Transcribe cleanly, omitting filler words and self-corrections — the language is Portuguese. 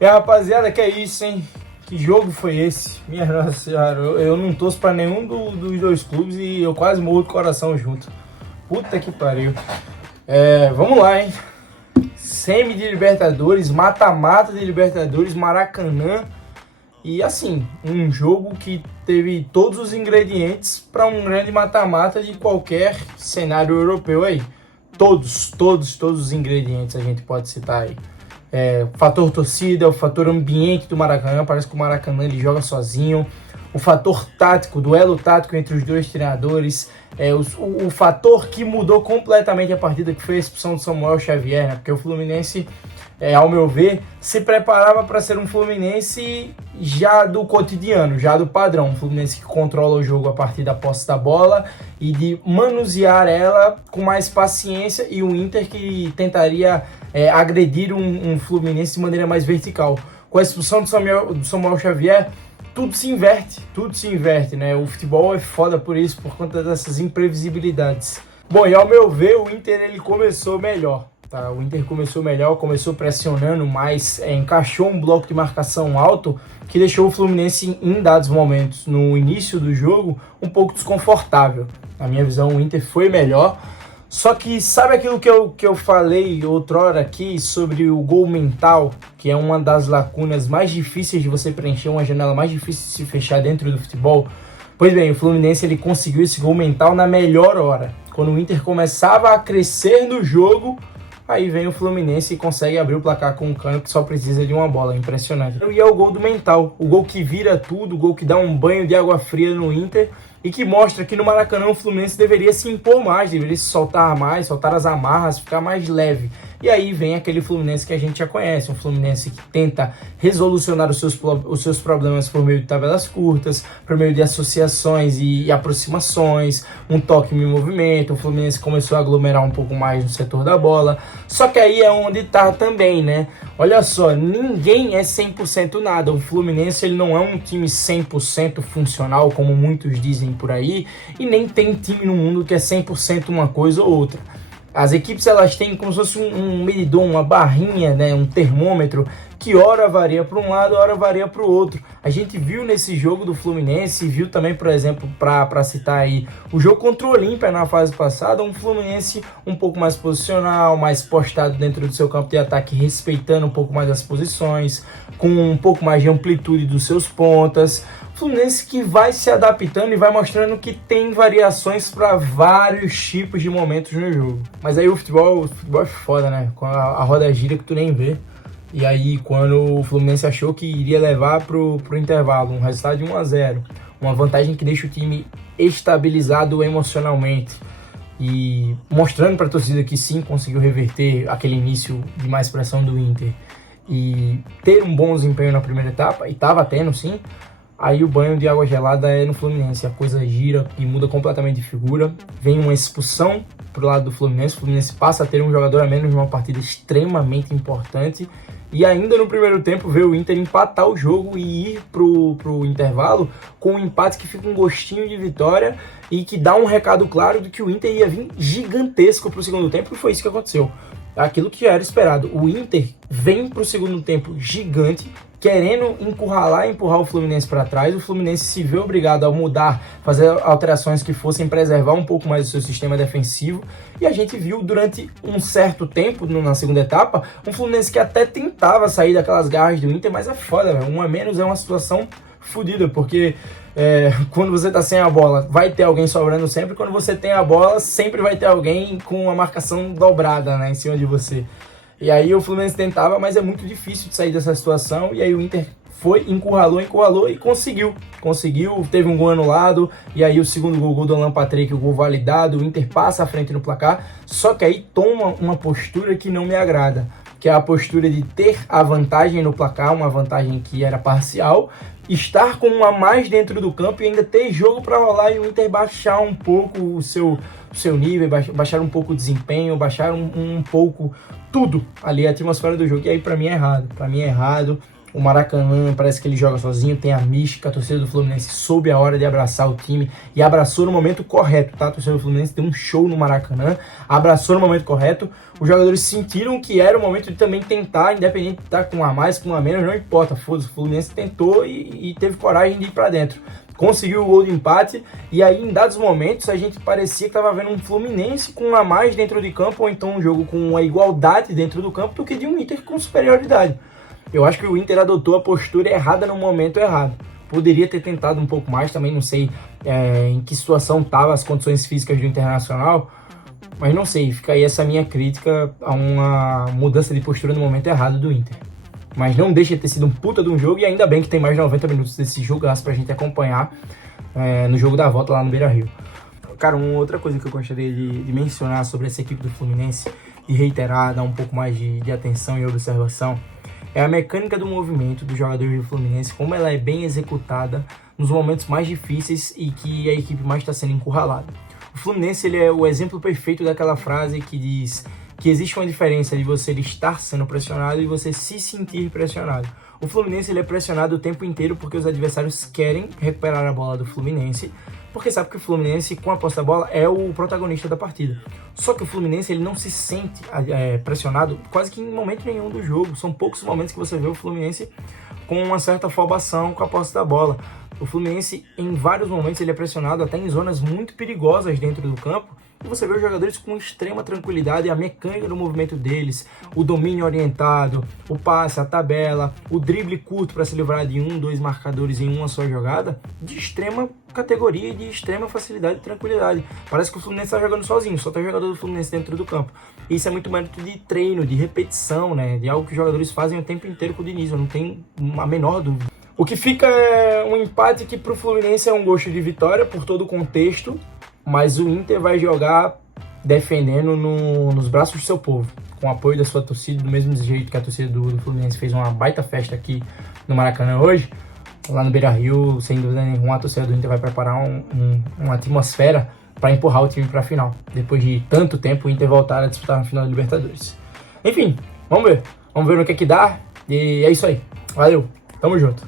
E aí, rapaziada, que é isso, hein? Que jogo foi esse? Minha nossa senhora, eu não torço pra nenhum dos dois clubes e eu quase morro de coração junto. Puta que pariu. Vamos lá, hein? Semi de Libertadores, mata-mata de Libertadores, Maracanã. E assim, um jogo que teve todos os ingredientes para um grande mata-mata de qualquer cenário europeu aí. Todos os ingredientes a gente pode citar aí. O fator torcida, o fator ambiente do Maracanã, parece que o Maracanã ele joga sozinho. O fator tático, duelo tático entre os dois treinadores. O fator que mudou completamente a partida, que foi a expulsão do Samuel Xavier, né? Porque o Fluminense, ao meu ver, se preparava para ser um Fluminense já do cotidiano, já do padrão. Um Fluminense que controla o jogo a partir da posse da bola e de manusear ela com mais paciência, e o Inter que tentaria agredir um Fluminense de maneira mais vertical. Com a expulsão do Samuel Xavier, tudo se inverte, né? O futebol é foda por isso, por conta dessas imprevisibilidades. Bom, e ao meu ver, o Inter ele começou melhor, tá? O Inter começou melhor, começou pressionando mais, encaixou um bloco de marcação alto que deixou o Fluminense em dados momentos, no início do jogo, um pouco desconfortável. Na minha visão, o Inter foi melhor. Só que sabe aquilo que eu falei outrora aqui sobre o gol mental, que é uma das lacunas mais difíceis de você preencher, uma janela mais difícil de se fechar dentro do futebol? Pois bem, o Fluminense ele conseguiu esse gol mental na melhor hora. Quando o Inter começava a crescer no jogo, aí vem o Fluminense e consegue abrir o placar com um Cano que só precisa de uma bola, impressionante. E é o gol do mental, o gol que vira tudo, o gol que dá um banho de água fria no Inter, e que mostra que no Maracanã o Fluminense deveria se impor mais, deveria se soltar mais, soltar as amarras, ficar mais leve. E aí vem aquele Fluminense que a gente já conhece, um Fluminense que tenta resolucionar os seus problemas por meio de tabelas curtas, por meio de associações e aproximações, um toque em movimento. O Fluminense começou a aglomerar um pouco mais no setor da bola, só que aí é onde tá também, né? Olha só, ninguém é 100% nada. O Fluminense ele não é um time 100% funcional, como muitos dizem por aí, e nem tem time no mundo que é 100% uma coisa ou outra. As equipes elas têm como se fosse um medidor, uma barrinha, né, um termômetro, que ora varia para um lado, ora varia para o outro. A gente viu nesse jogo do Fluminense, viu também, por exemplo, para citar aí, o jogo contra o Olímpia na fase passada, um Fluminense um pouco mais posicional, mais postado dentro do seu campo de ataque, respeitando um pouco mais as posições, com um pouco mais de amplitude dos seus pontas. Fluminense que vai se adaptando e vai mostrando que tem variações para vários tipos de momentos no jogo. Mas aí o futebol é foda, né? Com a roda gira que tu nem vê. E aí quando o Fluminense achou que iria levar pro intervalo um resultado de 1-0, uma vantagem que deixa o time estabilizado emocionalmente e mostrando para a torcida que sim, conseguiu reverter aquele início de mais pressão do Inter e ter um bom desempenho na primeira etapa, e estava tendo sim. Aí o banho de água gelada é no Fluminense, a coisa gira e muda completamente de figura. Vem uma expulsão pro lado do Fluminense, o Fluminense passa a ter um jogador a menos numa partida extremamente importante. E ainda no primeiro tempo vê o Inter empatar o jogo e ir pro intervalo com um empate que fica um gostinho de vitória e que dá um recado claro de que o Inter ia vir gigantesco pro segundo tempo, e foi isso que aconteceu. Aquilo que era esperado. O Inter vem pro segundo tempo gigante, querendo encurralar e empurrar o Fluminense para trás. O Fluminense se vê obrigado a mudar, fazer alterações que fossem preservar um pouco mais o seu sistema defensivo. E a gente viu durante um certo tempo, na segunda etapa, um Fluminense que até tentava sair daquelas garras do Inter, mas é foda, velho. 1-, é uma situação fodida, porque quando você tá sem a bola, vai ter alguém sobrando sempre. Quando você tem a bola, sempre vai ter alguém com a marcação dobrada, né, em cima de você. E aí o Fluminense tentava, mas é muito difícil de sair dessa situação. E aí o Inter foi, encurralou e conseguiu. Teve um gol anulado, e aí o segundo gol do Alan Patrick, o gol validado, o Inter passa à frente no placar. Só que aí toma uma postura que não me agrada, que é a postura de ter a vantagem no placar, uma vantagem que era parcial, estar com um a mais dentro do campo e ainda ter jogo para rolar, e o Inter baixar um pouco o seu nível, baixar um pouco o desempenho, baixar um pouco tudo ali, a atmosfera do jogo. E aí para mim é errado. O Maracanã parece que ele joga sozinho, tem a mística, a torcida do Fluminense soube a hora de abraçar o time e abraçou no momento correto, tá? A torcida do Fluminense deu um show no Maracanã, abraçou no momento correto, os jogadores sentiram que era o momento de também tentar, independente de estar com um a mais, com um a menos, não importa, foda-se, o Fluminense tentou e teve coragem de ir pra dentro. Conseguiu o gol de empate e aí em dados momentos a gente parecia que estava vendo um Fluminense com um a mais dentro de campo ou então um jogo com uma igualdade dentro do campo do que de um Inter com superioridade. Eu acho que o Inter adotou a postura errada no momento errado. Poderia ter tentado um pouco mais, também não sei em que situação estavam as condições físicas do Internacional, mas não sei, fica aí essa minha crítica a uma mudança de postura no momento errado do Inter. Mas não deixa de ter sido um puta de um jogo e ainda bem que tem mais de 90 minutos desse jogaço pra gente acompanhar no jogo da volta lá no Beira-Rio. Cara, uma outra coisa que eu gostaria de mencionar sobre essa equipe do Fluminense, de reiterar, dar um pouco mais de atenção e observação, é a mecânica do movimento dos jogadores do Fluminense, como ela é bem executada nos momentos mais difíceis e que a equipe mais está sendo encurralada. O Fluminense ele é o exemplo perfeito daquela frase que diz que existe uma diferença de você estar sendo pressionado e você se sentir pressionado. O Fluminense ele é pressionado o tempo inteiro porque os adversários querem recuperar a bola do Fluminense, porque sabe que o Fluminense, com a posse da bola, é o protagonista da partida. Só que o Fluminense ele não se sente pressionado quase que em momento nenhum do jogo. São poucos momentos que você vê o Fluminense com uma certa afobação com a posse da bola. O Fluminense, em vários momentos, ele é pressionado até em zonas muito perigosas dentro do campo. E você vê os jogadores com extrema tranquilidade, a mecânica do movimento deles, o domínio orientado, o passe, a tabela, o drible curto para se livrar de 1, 2 marcadores em uma só jogada, de extrema categoria e de extrema facilidade e tranquilidade. Parece que o Fluminense está jogando sozinho, só tem jogador do Fluminense dentro do campo. E isso é muito mérito de treino, de repetição, né? De algo que os jogadores fazem o tempo inteiro com o Diniz, eu não tenho a menor dúvida. O que fica é um empate que para o Fluminense é um gosto de vitória por todo o contexto, mas o Inter vai jogar defendendo nos braços do seu povo, com o apoio da sua torcida, do mesmo jeito que a torcida do Fluminense fez uma baita festa aqui no Maracanã hoje, lá no Beira-Rio, sem dúvida nenhuma, a torcida do Inter vai preparar uma atmosfera para empurrar o time para a final. Depois de tanto tempo, o Inter voltar a disputar na final da Libertadores. Enfim, vamos ver no que dá, e é isso aí. Valeu, tamo junto.